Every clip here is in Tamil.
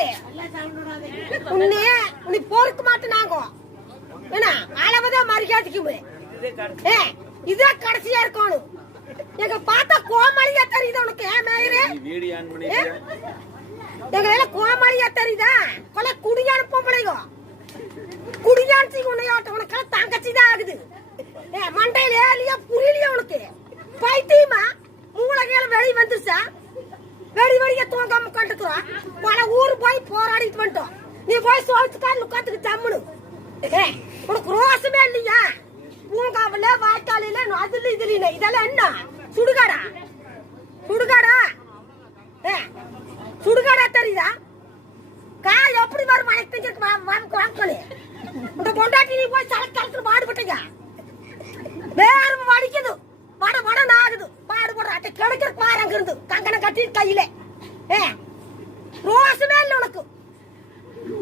பாரு. உன்னை உன்னை பொறுக்க அளவுதான் மரியாதைக்கு ஏ இதே கடைசியா இருக்கணும் எங்க பார்த்தா கோமாளியா தெரியுது உனக்கு? ஏன் மேயரு? எங்க எல்லாம் கோமாளியா தெரியுதா? கொலை குடியான பொம்பளைங்க குடியான்சி உன்னையாட்ட உனக்கு தங்கச்சி தான் ஆகுது. ஏ மண்டையில ஏலியா புரியலையா உனக்கு? பைத்தியமா? மூளைகையில வெளிய வந்துருச்சா? வெடி வெடிக்க தூங்காம கண்டுக்குறோம் பல ஊர் போய் போராடிட்டு வந்துட்டோம். நீ போய் சோத்துக்கார உட்காந்துக்கு ஜம்முனு. உனக்கு ரோசமே இல்லையா? பூங்காவில வாய்க்காலையில அதுல இதுல இதெல்லாம் என்ன? சுடுகாடா. சுடுகாடா? சுடுகாடா தெரியுதா? காய் எப்படி வரும்? மழை பெஞ்சிருக்கு. வாங்கலே இந்த பொண்டாட்டி நீ போய் சலக்கு கலக்கு பாடுபட்டீங்க வேறு வலிக்குது இருந்து கங்கனை கட்டி கையில. ஏ ரோசமே இல்லை உனக்கு.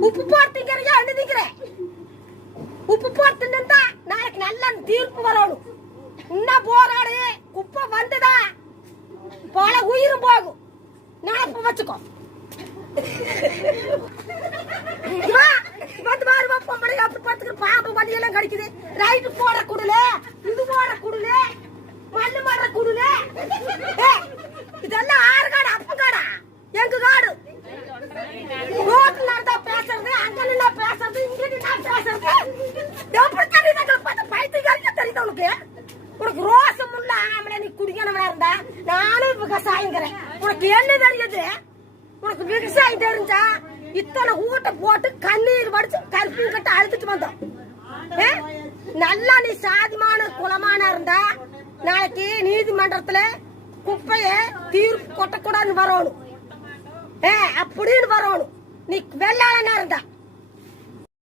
உப்பு போட்டுங்கிறியா எழுதிக்கிற உப்பு போடுத்துன்னு நாளைக்கு நல்ல தீர்ப்பு வரணும். இன்னும் போராடு குப்பை வந்துதா? பல உயிரும் போகும். நினப்பு வச்சுக்கோ. வந்து பாரு பொம்பளை அப்படி பார்த்துக்கிற பாம்பு வண்டியெல்லாம் கிடைக்குது. ரைட்டு போட குடுல இது போட குடுல மண்ணு மாடுற குடுல. நானும் விவசாயிங்கிறேன் உனக்கு என்ன தெரியுது? உனக்கு விவசாயம் தெரிஞ்சா இத்தனை ஊட்ட போட்டு கண்ணீர் வடிச்சு கருப்பு கட்ட அழுத்துட்டு வந்தோம். ஏ? நல்லா நீ சாதிமான குலமான இருந்தா நாளைக்கு நீதிமன்றத்துல குப்பைய தீர்ப்பு கொட்டக்கூடாதுன்னு வரணும். ஏ அப்படின்னு வரணும். நீ வெள்ளாளனா இருந்தா.